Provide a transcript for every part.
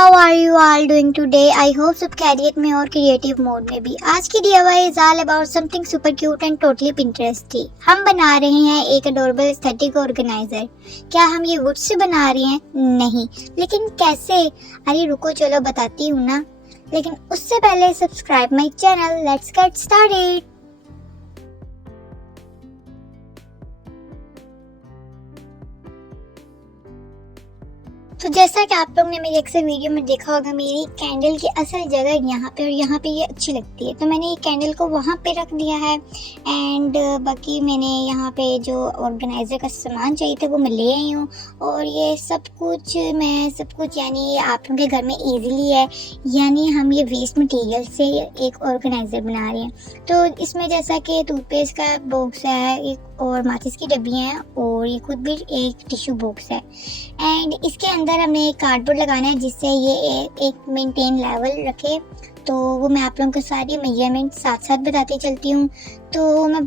How are you all doing today? I hope सब खैरियत में और क्रिएटिव मोड में भी। आज की DIY is all about something super cute and totally Pinteresty. हम बना रहे हैं एक अडोरेबल एस्थेटिक ऑर्गेनाइजर। क्या हम ये वुड से बना रहे हैं? नहीं। लेकिन कैसे? अरे रुको, चलो बताती हूँ ना। लेकिन उससे पहले subscribe my channel. Let's get started. तो जैसा कि आप लोग ने मेरी अक्सर वीडियो में देखा होगा, मेरी कैंडल की असल जगह यहाँ पे और यहाँ पे ये अच्छी लगती है, तो मैंने ये कैंडल को वहाँ पे रख दिया है। एंड बाकी मैंने यहाँ पे जो ऑर्गेनाइज़र का सामान चाहिए था वो मैं ले आई हूँ। और ये सब कुछ यानी आप लोगों के घर में ईजीली है, यानी हम ये वेस्ट मटेरियल से एक ऑर्गेनाइज़र बना रहे हैं। तो इसमें जैसा कि टूथपेस्ट का बॉक्स है एक, और माचिस की डब्बियाँ हैं, और ये खुद भी एक टिश्यू बॉक्स है। एंड इसके अंदर हमने एक कार्डबोर्ड लगाना है जिससे ये एक मेंटेन लेवल रखे। तो वो मैं आप लोगों को सारी मेजरमेंट साथ साथ बताती चलती हूँ। तो मैं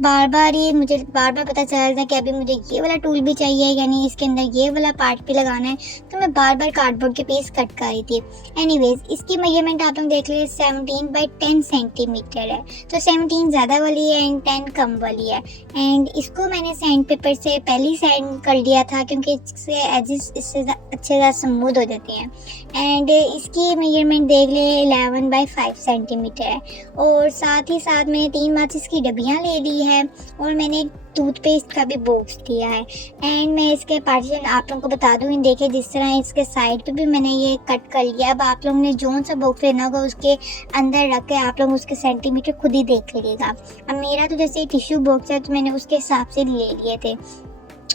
मुझे बार बार पता चल रहा था कि अभी मुझे ये वाला टूल भी चाहिए, यानी इसके अंदर ये वाला पार्ट भी लगाना है। तो मैं बार बार कार्डबोर्ड के पीस कट कर रही थी। एनीवेज, इसकी मेजरमेंट आप लोग देख लीजिए, 17 बाई 10 सेंटीमीटर है। तो 17 ज़्यादा वाली है एंड 10 कम वाली है। एंड इसको मैंने सैंड पेपर से पहले ही सैंड कर लिया था, क्योंकि इससे एजेस इससे अच्छे ज़्यादा स्मूथ हो जाते हैं। एंड इसकी मेजरमेंट देख ले, 11 बाई 5 सेंटीमीटर है। और साथ ही साथ मैंने 3 माचिस की डब्बियाँ ले ली है, और मैंने एक टूथपेस्ट का भी बॉक्स दिया है। एंड मैं इसके पार्टीशन आप लोगों को बता दूँ, देखिए जिस तरह इसके साइड पे भी मैंने ये कट कर लिया। अब आप लोगों ने जो सा बॉक्स लेना होगा उसके अंदर रख के आप लोग उसके सेंटीमीटर खुद ही देख लीजिएगा। अब मेरा तो जैसे टिश्यू बॉक्स है, तो मैंने उसके हिसाब से ले लिए थे।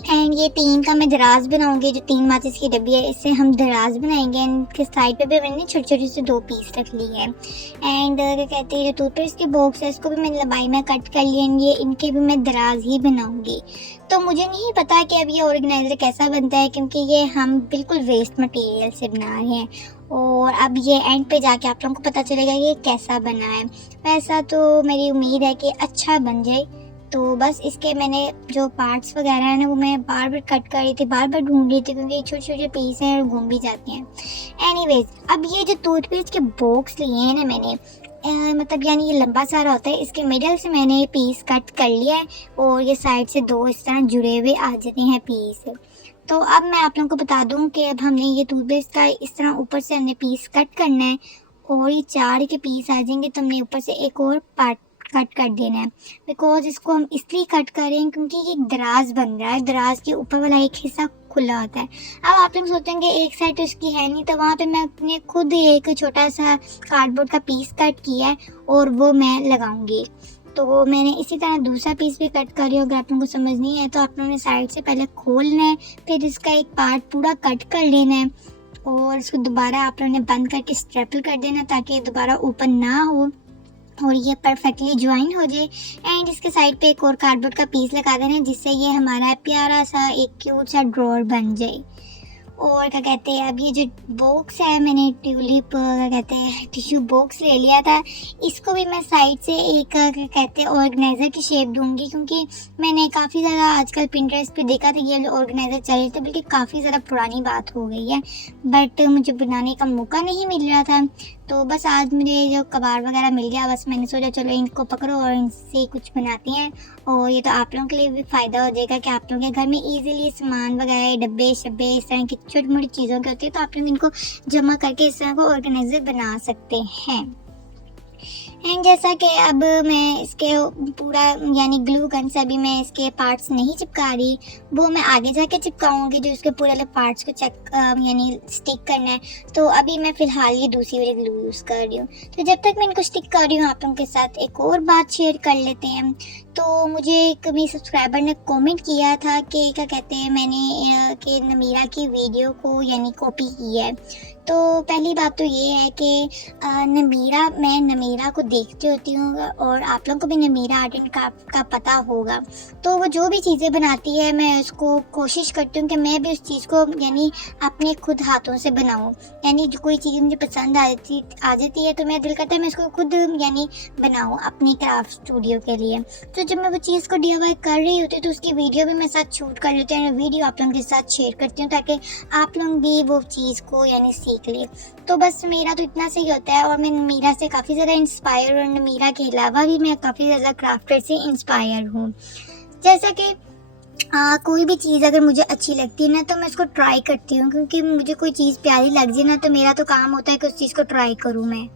एंड ये 3 का मैं दराज बनाऊंगी, जो 3 माचिस की डब्बी है इससे हम दराज बनाएंगे। एंड के साइड पे भी मैंने छोटे छोटे से 2 पीस रख लिए हैं। एंड क्या कहते हैं, जो टूथपेस्ट के बॉक्स है इसको भी मैंने लंबाई में कट कर लिए। ये इनके भी मैं दराज ही बनाऊंगी। तो मुझे नहीं पता कि अब ये ऑर्गेनाइजर कैसा बनता है, क्योंकि ये हम बिल्कुल वेस्ट मटेरियल से बना रहे हैं। और अब ये एंड पे जाके आप लोगों को पता चलेगा ये कैसा बना है। वैसा तो मेरी उम्मीद है कि अच्छा बन जाए। तो बस इसके मैंने जो पार्ट्स वगैरह हैं ना, वो मैं बार बार कट कर रही थी, बार बार ढूंढ रही थी, क्योंकि छोटे छोटे पीस हैं और घूम भी जाती हैं। एनीवेज, अब ये जो टूथपेस्ट के बॉक्स लिए हैं ना मैंने, मतलब यानी ये लंबा सारा होता है, इसके मिडल से मैंने ये पीस कट कर लिया है, और ये साइड से 2 इस तरह जुड़े हुए आ जाते हैं पीस। तो अब मैं आप लोगों को बता दूं कि अब हमने ये टूथपेस्ट का इस तरह ऊपर से हमने पीस कट करना है, और ये 4 के पीस आ जाएंगे, तो हमने ऊपर से एक और पार्ट कट कर देना है। बिकॉज इसको हम इसलिए कट करें क्योंकि ये दराज बन रहा है, दराज के ऊपर वाला एक हिस्सा खुला होता है। अब आप लोग सोचेंगे एक साइड तो इसकी है नहीं, तो वहाँ पे मैं अपने खुद एक छोटा सा कार्डबोर्ड का पीस कट किया है, और वो मैं लगाऊंगी। तो मैंने इसी तरह दूसरा पीस भी कट करी। अगर आप लोगों को समझ नहीं है तो आप लोगों ने साइड से पहले खोलना है, फिर इसका एक पार्ट पूरा कट कर लेना है, और इसको दोबारा आप लोगों ने बंद करके स्ट्रेपल कर देना, ताकि दोबारा ओपन ना हो और ये परफेक्टली ज्वाइन हो जाए। एंड इसके साइड पे एक और कार्डबोर्ड का पीस लगा देना है, जिससे ये हमारा प्यारा सा एक क्यूट सा ड्रॉअर बन जाए। और क्या कहते हैं, अब ये जो बॉक्स है, मैंने ट्यूलिप क्या कहते हैं टिश्यू बॉक्स ले लिया था। इसको भी मैं साइड से एक क्या कहते हैं ऑर्गेनाइज़र की शेप दूंगी, क्योंकि मैंने काफ़ी ज़्यादा आजकल पिंटरेस्ट पे देखा था ये ऑर्गेनाइज़र चल रहे थे, बल्कि काफ़ी ज़्यादा पुरानी बात हो गई है, बट मुझे बनाने का मौका नहीं मिल रहा था। तो बस आज मुझे जो कबाड़ वगैरह मिल गया, बस मैंने सोचा चलो इनको पकड़ो और इनसे कुछ बनाते हैं। और ये तो आप लोगों के लिए भी फ़ायदा हो जाएगा कि आप लोगों के घर में इजीली सामान वगैरह डब्बे शब्बे इस तरह की छोटी मोटी चीज़ों की होती है, तो आप लोग इनको जमा करके इस तरह को ऑर्गेनाइजर बना सकते हैं। एंड जैसा कि अब मैं इसके पूरा यानी ग्लू गन से अभी मैं इसके पार्ट्स नहीं चिपका रही, वो मैं आगे जाके चिपकाऊंगी, जो इसके पूरे पार्ट्स को चेक यानी स्टिक करना है। तो अभी मैं फ़िलहाल ये दूसरी वाली ग्लू यूज़ कर रही हूँ। तो जब तक मैं इनको स्टिक कर रही हूँ, आप लोगों के साथ एक और बात शेयर कर लेते हैं। तो मुझे एक मेरी सब्सक्राइबर ने कमेंट किया था कि क्या कहते हैं, मैंने कि नमीरा की वीडियो को यानी कॉपी की है। तो पहली बात तो ये है कि मैं नमीरा को देखती होती हूँ और आप लोगों को भी नमीरा आर्ट एंड क्राफ्ट का पता होगा, तो वो जो भी चीज़ें बनाती है मैं उसको कोशिश करती हूँ कि मैं भी उस चीज़ को यानी अपने खुद हाथों से बनाऊँ। यानी जो कोई चीज़ मुझे पसंद आ जाती है तो मेरा दिल करता है मैं उसको खुद यानी बनाऊँ अपनी क्राफ्ट स्टूडियो के लिए। तो जब मैं वो चीज़ को DIY कर रही होती हूँ तो उसकी वीडियो भी मैं साथ शूट कर लेती हूँ, वीडियो आप लोगों के साथ शेयर करती हूँ ताकि आप लोग भी वो चीज़ को यानी सीख लें। तो बस मेरा तो इतना सही होता है और मैं मीरा से काफ़ी ज़्यादा इंस्पायर और मीरा के अलावा भी मैं काफ़ी ज़्यादा क्राफ्टर से इंस्पायर हूँ। जैसा कि कोई भी चीज़ अगर मुझे अच्छी लगती है ना तो मैं उसको ट्राई करती हूँ, क्योंकि मुझे कोई चीज़ प्यारी लग जाए ना तो मेरा तो काम होता है कि उस चीज़ को ट्राई करूँ मैं।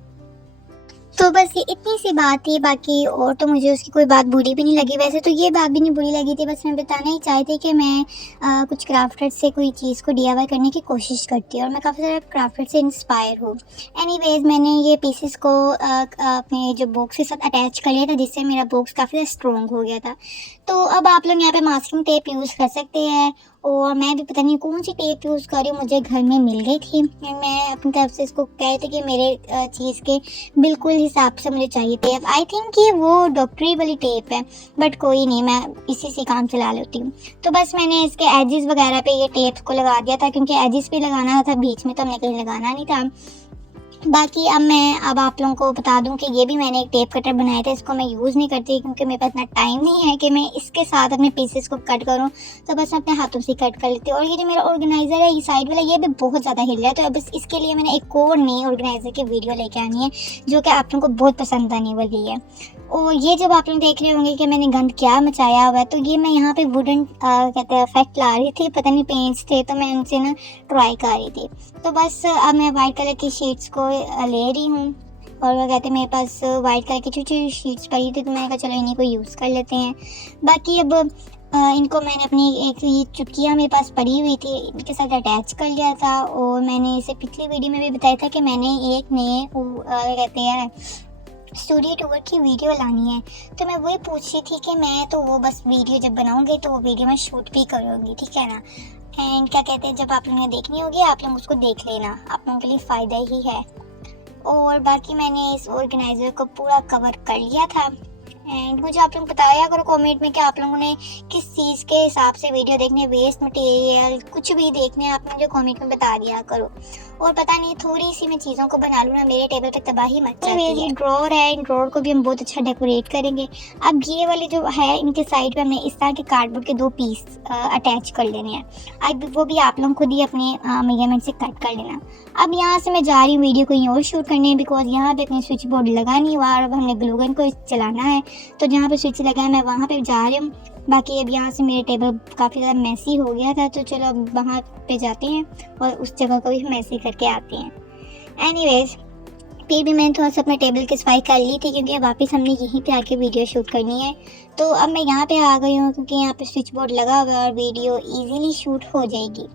तो बस ये इतनी सी बात थी, बाकी और तो मुझे उसकी कोई बात बुरी भी नहीं लगी। वैसे तो ये बात भी नहीं बुरी लगी थी, बस मैं बताना ही चाहती कि मैं कुछ क्राफ्टर से कोई चीज़ को DIY करने की कोशिश करती हूँ और मैं काफ़ी ज़्यादा क्राफ्टर से इंस्पायर हूँ। एनीवेज़ मैंने ये पीसेस को अपने जो बॉक्स के साथ अटैच कर लिया था, जिससे मेरा बॉक्स काफ़ी ज़्यादा स्ट्रॉन्ग हो गया था। तो अब आप लोग यहाँ पे मास्किंग टेप यूज़ कर सकते हैं और मैं भी पता नहीं कौन सी टेप यूज़ कर रही हूँ, मुझे घर में मिल गई थी। मैं अपनी तरफ से इसको कह रही थी कि मेरे चीज़ के बिल्कुल हिसाब से मुझे चाहिए टेप। आई थिंक ये वो डॉक्टरी वाली टेप है, बट कोई नहीं, मैं इसी से काम चला लेती हूँ। तो बस मैंने इसके एजेस वगैरह पे ये टेप को लगा दिया था, क्योंकि एजेस पे लगाना था, बीच में तो हमने कहीं लगाना नहीं था। बाकी अब आप लोगों को बता दूं कि ये भी मैंने एक टेप कटर बनाया था, इसको मैं यूज़ नहीं करती क्योंकि मेरे पास इतना टाइम नहीं है कि मैं इसके साथ अपने पीसेस को कट करूं, तो बस मैं अपने हाथों से कट कर लेती हूँ। और ये जो मेरा ऑर्गेनाइज़र है ये साइड वाला, ये भी बहुत ज़्यादा हिल रहा है, तो बस इसके लिए मैंने एक और नई ऑर्गेनाइज़र की वीडियो लेके आनी है जो कि आप लोगों को बहुत पसंद आने वाली है। और ये जब आप लोग देख रहे होंगे कि मैंने गंद क्या मचाया हुआ है, तो ये मैं यहाँ पे वुडन कहते हैं इफेक्ट ला रही थी, पता नहीं पेंट्स थे तो मैं उनसे ना ट्राई कर रही थी। तो बस अब मैं वाइट कलर की शीट्स को ले रही हूँ और वो कहते हैं मेरे पास वाइट कलर की छोटी छोटी शीट्स पड़ी थी, तो मैंने कहा चलो इन्हीं को यूज़ कर लेते हैं। बाकी अब इनको मैंने अपनी एक ये चुटकियाँ मेरे पास पड़ी हुई थी इनके साथ अटैच कर लिया था। और मैंने इसे पिछली वीडियो में भी बताया था कि मैंने एक नए कहते हैं स्टूडियो टूर की वीडियो लानी है, तो मैं वही पूछ रही थी कि मैं तो वो बस वीडियो जब बनाऊंगी तो वो वीडियो मैं शूट भी करूँगी, ठीक है ना। एंड क्या कहते हैं जब आप लोगों ने देखनी होगी आप लोग उसको देख लेना, आप लोगों के लिए फ़ायदा ही है। और बाकी मैंने इस ऑर्गेनाइज़र को पूरा कवर कर लिया था। एंड मुझे आप लोग बताया करो कमेंट में कि आप लोगों ने किस चीज़ के हिसाब से वीडियो देखने, वेस्ट मटेरियल कुछ भी देखने, आप मुझे कमेंट में बता दिया करो। और पता नहीं थोड़ी सी मैं चीज़ों को बना लूँ ना, मेरे टेबल पे तबाही मच जाती है। ये ड्रॉर है, इन ड्रॉर को भी हम बहुत अच्छा डेकोरेट करेंगे। अब ये वाले जो है इनके साइड पे हमने इस तरह के कार्डबोर्ड के 2 पीस अटैच कर लेने हैं। अब वो भी आप लोग खुद ही अपने मेजरमेंट से कट कर लेना। अब यहाँ से मैं जा रही हूँ वीडियो कहीं और शूट करने, बिकॉज यहाँ पे अपनी स्विच बोर्ड लगा नहीं हुआ और अब हमने ग्लू गन को चलाना है, तो जहाँ पे स्विच लगा है मैं वहाँ पे जा रही हूँ। बाकी अब यहाँ से मेरे टेबल काफ़ी ज़्यादा मैसी हो गया था, तो चलो अब वहाँ पे जाते हैं और उस जगह को भी मैसी करके आते हैं। एनीवेज फिर भी मैंने थोड़ा सा अपने टेबल की सफाई कर ली थी, क्योंकि अब वापस हमने यहीं पे आके वीडियो शूट करनी है। तो अब मैं यहाँ पे आ गई हूँ क्योंकि यहाँ पे स्विच बोर्ड लगा हुआ है और वीडियो इजीली शूट हो जाएगी।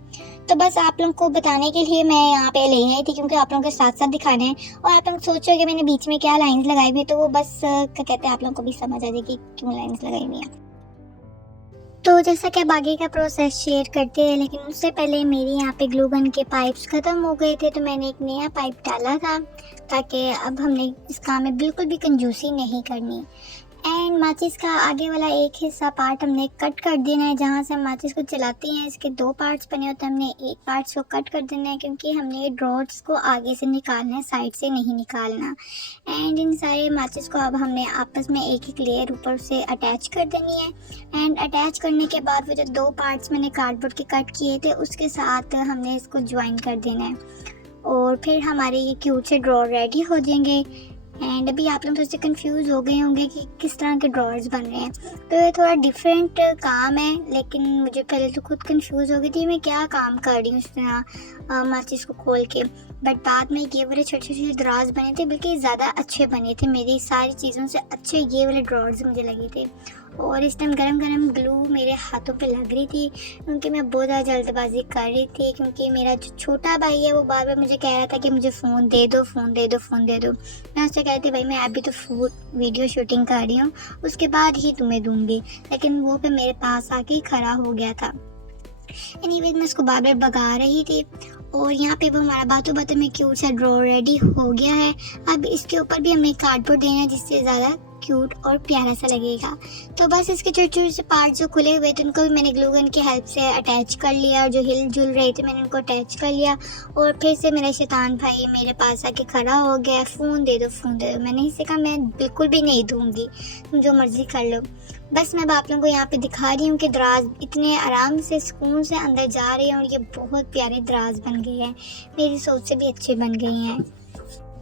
तो बस आप लोगों को बताने के लिए मैं यहाँ पे ले आई थी, क्योंकि आप लोगों के साथ साथ दिखाने हैं और आप लोग सोचो कि मैंने बीच में क्या लाइंस लगाई हुई है, तो वो बस क्या कहते हैं आप लोगों को भी समझ आ जाएगी क्यों लाइंस लगाई हुई हैं। तो जैसा कि अब आगे का प्रोसेस शेयर करते हैं, लेकिन उससे पहले मेरे यहाँ पे ग्लू गन के पाइप्स ख़त्म हो गए थे, तो मैंने एक नया पाइप डाला था ताकि अब हमने इस काम में बिल्कुल भी कंजूसी नहीं करनी। एंड माचिस का आगे वाला एक हिस्सा पार्ट हमने कट कर देना है, जहाँ से हम माचिस को चलाते हैं इसके 2 पार्ट्स बने होते हैं, हमने एक पार्ट्स को कट कर देना है क्योंकि हमने ये ड्रॉट्स को आगे से निकालना है, साइड से नहीं निकालना। एंड इन सारे माचिस को अब हमने आपस में एक एक लेयर ऊपर से अटैच कर देनी है। एंड अटैच करने के बाद वो जो 2 पार्ट्स मैंने कार्डबोर्ड के कट किए थे उसके साथ हमने इसको ज्वाइन कर देना है और फिर हमारे ये क्यूट से ड्रॉर रेडी हो जाएंगे। एंड अभी आप लोग थोड़े से कंफ्यूज हो गए होंगे कि किस तरह के ड्रॉर्स बन रहे हैं, तो ये थोड़ा डिफरेंट काम है, लेकिन मुझे पहले तो खुद कंफ्यूज हो गई थी मैं क्या काम कर रही हूँ इस तरह माचिस को खोल के। बट बाद में ये वाले छोटे छोटे दराज बने थे, बल्कि ज़्यादा अच्छे बने थे, मेरी सारी चीज़ों से अच्छे ये वाले ड्रॉर्स मुझे लगे थे। और इस टाइम गरम गरम ग्लू मेरे हाथों पे लग रही थी क्योंकि मैं बहुत ज़्यादा जल्दबाजी कर रही थी, क्योंकि मेरा जो छोटा भाई है वो बार बार मुझे कह रहा था कि मुझे फ़ोन दे दो, फ़ोन दे दो, फ़ोन दे दो। मैं उससे कहती भाई मैं अभी तो वीडियो शूटिंग कर रही हूँ, उसके बाद ही तुम्हें दूँगी, लेकिन वो फिर मेरे पास आके खड़ा हो गया था। एनीवेज मैं उसको बार बार भगा रही थी और यहाँ पे वो हमारा बातों बातों में क्यूट सा ड्रॉ रेडी हो गया है। अब इसके ऊपर भी हमें कार्डबोर्ड देना है जिससे ज़्यादा क्यूट और प्यारा सा लगेगा। तो बस इसके छोटे छोटे से पार्ट जो खुले हुए थे उनको भी मैंने ग्लू गन की हेल्प से अटैच कर लिया, और जो हिल जुल रहे थे मैंने उनको अटैच कर लिया। और फिर से मेरा शैतान भाई मेरे पास आके खड़ा हो गया, फ़ोन दे दो फ़ोन दे दो। मैंने इसे कहा मैं बिल्कुल भी नहीं दूँगी, तुम जो मर्ज़ी कर लो। बस मैं आप लोगों को यहाँ पे दिखा रही हूँ कि दराज इतने आराम से सुकून से अंदर जा रहे हैं और ये बहुत प्यारे दराज बन गए हैं, मेरी सोच से भी अच्छे बन गए हैं।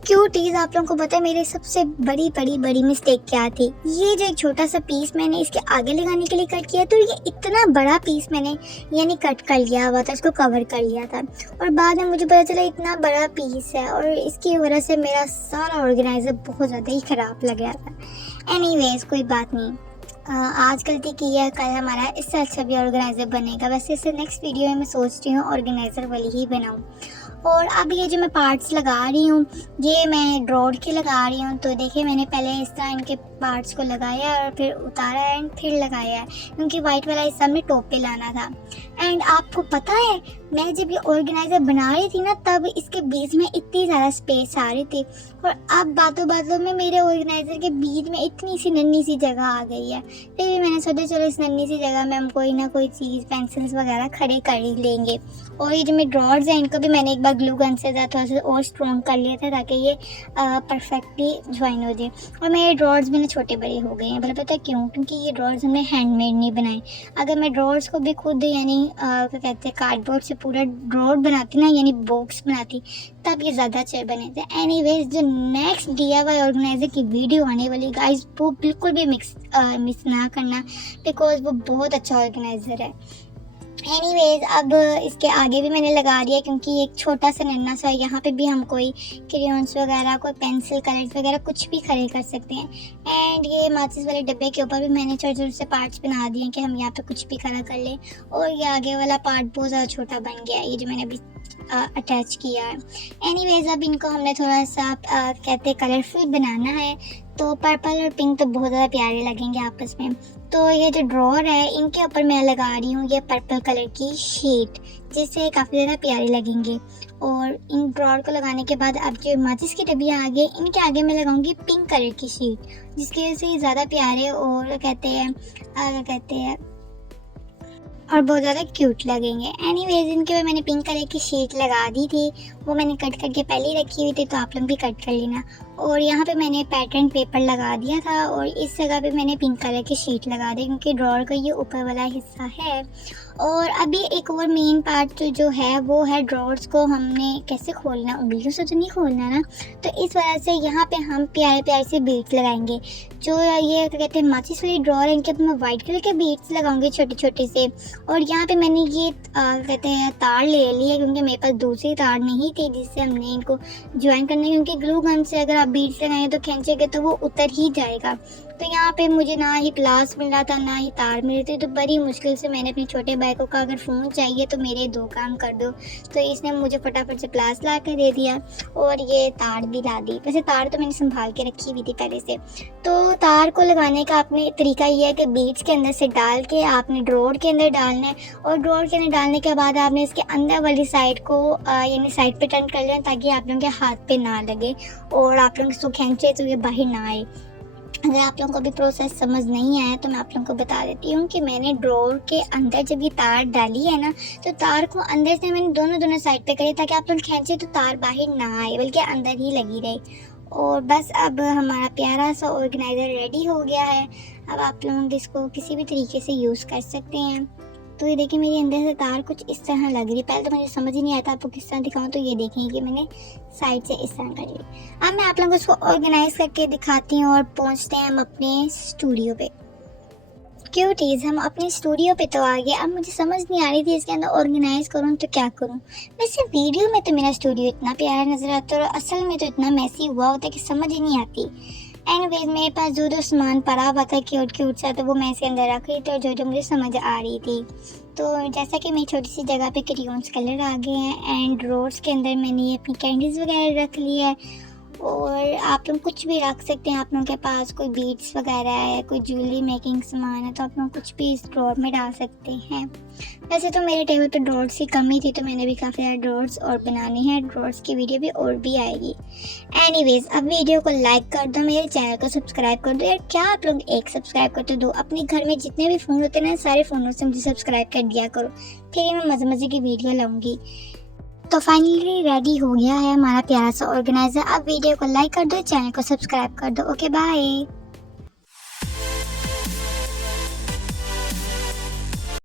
क्यूटीज, आप लोगों को पता है मेरे सबसे बड़ी मिस्टेक क्या थी? ये जो एक छोटा सा पीस मैंने इसके आगे लगाने के लिए कट किया, तो ये इतना बड़ा पीस मैंने यानी कट कर लिया हुआ था, इसको कवर कर लिया था, और बाद में मुझे पता चला इतना बड़ा पीस है, और इसकी वजह से मेरा सारा ऑर्गेनाइजर बहुत ज़्यादा ही ख़राब लग गया था। एनीवेज कोई बात नहीं, आज गलती की है, कल हमारा इससे अच्छा भी ऑर्गेनाइज़र बनेगा। वैसे इससे नेक्स्ट वीडियो में मैं सोच रही हूँ ऑर्गेनाइज़र वाली ही बनाऊँ। और अब ये जो मैं पार्ट्स लगा रही हूँ ये मैं ड्रॉड के लगा रही हूँ। तो देखिए मैंने पहले इस तरह इनके पार्ट्स को लगाया और फिर उतारा एंड फिर लगाया है, क्योंकि वाइट वाला हिस्सा में टॉप पे लाना था। एंड आपको पता है मैं जब ये ऑर्गेनाइज़र बना रही थी ना, तब इसके बीच में इतनी ज़्यादा स्पेस आ रही थी, और अब बातों बातों में मेरे ऑर्गेनाइज़र के बीच में इतनी सी नन्ही सी जगह आ गई है। फिर भी मैंने सोचा चलो इस नन्ही सी जगह में हम कोई ना कोई चीज़ पेंसिल्स वगैरह खड़े कर ही लेंगे। और ये जो मेरे ड्रॉर्स हैं इनको भी मैंने एक बार ग्लू गन से थोड़ा सा और स्ट्रॉन्ग कर लिया था ताकि ये परफेक्टली ज्वाइन हो जाए। और मेरे ड्रॉर्स भी छोटे बड़े हो गए हैं, भला पता क्यों? क्योंकि ये ड्रॉर्स हमने हैंडमेड नहीं बनाए। अगर मैं ड्रॉर्स को भी खुद यानी क्या कहते हैं कार्डबोर्ड से पूरा ड्रॉर बनाती ना, यानी बॉक्स बनाती, तब ये ज़्यादा अच्छे बने थे। एनीवेज जो नेक्स्ट DIY ऑर्गेनाइजर की वीडियो आने वाली गाइस, वो बिल्कुल भी मिस ना करना, बिकॉज वो बहुत अच्छा ऑर्गेनाइजर है। एनीवेज अब इसके आगे भी मैंने लगा दिया, क्योंकि एक छोटा सा नन्हा सा, यहाँ पे भी हम कोई क्रेयॉन्स वगैरह, कोई पेंसिल कलर्स वगैरह कुछ भी खड़े कर सकते हैं। एंड ये माचिस वाले डब्बे के ऊपर भी मैंने छोटे छोटे से पार्ट्स बना दिए कि हम यहाँ पे कुछ भी खड़ा कर लें। और ये आगे वाला पार्ट बहुत ज़्यादा छोटा बन गया है, ये जो मैंने अभी अटैच किया है। एनीवेज अब इनको हमने थोड़ा सा कहते कलरफुल बनाना है, तो पर्पल और पिंक तो बहुत ज़्यादा प्यारे लगेंगे आपस में। तो ये जो ड्रॉर है इनके ऊपर मैं लगा रही हूँ ये पर्पल कलर की शीट, जिससे काफ़ी ज़्यादा प्यारे लगेंगे। और इन ड्रॉर को लगाने के बाद अब जो माचिस की डब्बियाँ आगे, इनके आगे मैं लगाऊंगी पिंक कलर की शीट, जिसकी वजह से ज़्यादा प्यारे और कहते हैं और बहुत ज़्यादा क्यूट लगेंगे। एनीवेज इनके ऊपर मैंने पिंक कलर की शीट लगा दी थी, वो मैंने कट करके पहले ही रखी हुई थी, तो आप लोग भी कट कर लेना। और यहाँ पे मैंने पैटर्न पेपर लगा दिया था, और इस जगह पे मैंने पिंक कलर की शीट लगा दी, क्योंकि ड्रॉर का ये ऊपर वाला हिस्सा है। और अभी एक और मेन पार्ट जो है वो है ड्रॉर्स को हमने कैसे खोलना, उंगलियों से तो नहीं खोलना ना, तो इस वजह से यहाँ पे हम प्यारे प्यारे से बीट्स लगाएंगे। जो ये कहते हैं माचिस वाली ड्रॉर है, इनके ऊपर मैं वाइट कलर के बीट्स लगाऊंगी छोटे छोटे से। और यहाँ पे मैंने ये कहते हैं तार ले ली है, क्योंकि मेरे पास दूसरी तार नहीं थी जिससे हमने इनको ज्वाइन करना है, क्योंकि ग्लू गन से अगर आप बीट्स लगाएंगे तो खींचेंगे तो वो उतर ही जाएगा। तो यहाँ पे मुझे ना ही ग्लास मिल रहा था ना ही तार मिल रही थी, तो बड़ी मुश्किल से मैंने अपने छोटे भाई को कहा अगर फ़ोन चाहिए तो मेरे 2 काम कर दो, तो इसने मुझे फटाफट से ग्लास ला कर दे दिया और ये तार भी ला दी। वैसे तार तो मैंने संभाल के रखी हुई थी पहले से। तो तार को लगाने का आपने तरीका ये है कि बीट्स के अंदर से डाल के आपने ड्रॉर के अंदर डालना है, और ड्रॉर के अंदर डालने के बाद आपने इसके अंदर वाली साइड को यानी साइड पे टर्न कर लेना, ताकि आप लोगों के हाथ पे ना लगे और आप लोग इसको खींचे तो ये बाहर ना आए। अगर आप लोगों को भी प्रोसेस समझ नहीं आया तो मैं आप लोगों को बता देती हूँ कि मैंने ड्रॉर के अंदर जब ये तार डाली है ना, तो तार को अंदर से मैंने दोनों साइड पे करी, ताकि आप लोग खींचे तो तार बाहर ना आए बल्कि अंदर ही लगी रहे। और बस अब हमारा प्यारा सा ऑर्गेनाइज़र रेडी हो गया है। अब आप लोग इसको किसी भी तरीके से यूज़ कर सकते हैं। तो ये देखिए मेरे अंदर से तार कुछ इस तरह लग रही है, पहले तो मुझे समझ ही नहीं आता आपको किस तरह दिखाऊं, तो ये देखें कि मैंने साइड से इस तरह कर लिया। अब मैं आप लोगों को इसको ऑर्गेनाइज करके दिखाती हूँ और पहुँचते हैं हम अपने स्टूडियो पे। क्यूटीज, हम अपने स्टूडियो पे तो आ गए। अब मुझे समझ नहीं आ रही थी इसके अंदर ऑर्गेनाइज करूँ तो क्या करूँ। वैसे वीडियो में तो मेरा स्टूडियो इतना प्यारा नज़र आता है और असल में तो इतना मैसी हुआ होता है कि समझ ही नहीं आती। एनीवेज मेरे पास जो सामान पड़ा हुआ था क्यूट सा, तो वो मैं इसके अंदर रख रही थी और जो मुझे समझ आ रही थी। तो जैसा कि मेरी छोटी सी जगह पे क्रेयॉन्स कलर आ गए हैं, एंड ड्रॉर्स के अंदर मैंने ये अपनी कैंडीज़ वगैरह रख ली है। और आप लोग कुछ भी रख सकते हैं। आप लोगों के पास कोई बीड्स वगैरह है, कोई ज्वेलरी मेकिंग सामान है, तो आप लोग कुछ भी इस ड्रॉर में डाल सकते हैं। वैसे तो मेरे टेबल पे ड्रॉर्स की कमी थी, तो मैंने भी काफ़ी सारे ड्रॉर्स और बनाने हैं। ड्रॉर्स की वीडियो भी और भी आएगी। एनीवेज, अब वीडियो को लाइक कर दो, मेरे चैनल को सब्सक्राइब कर दो। यार क्या आप लोग एक सब्सक्राइब कर तो दो। अपने घर में जितने भी फ़ोन होते हैं ना, सारे फ़ोनों से मुझे सब्सक्राइब कर दिया करो, फिर मैं मज़े मज़े की वीडियो लाऊंगी। तो फाइनली रेडी हो गया है हमारा प्यारा सा ऑर्गेनाइजर। अब वीडियो को लाइक कर दो, चैनल को सब्सक्राइब कर दो। Okay bye.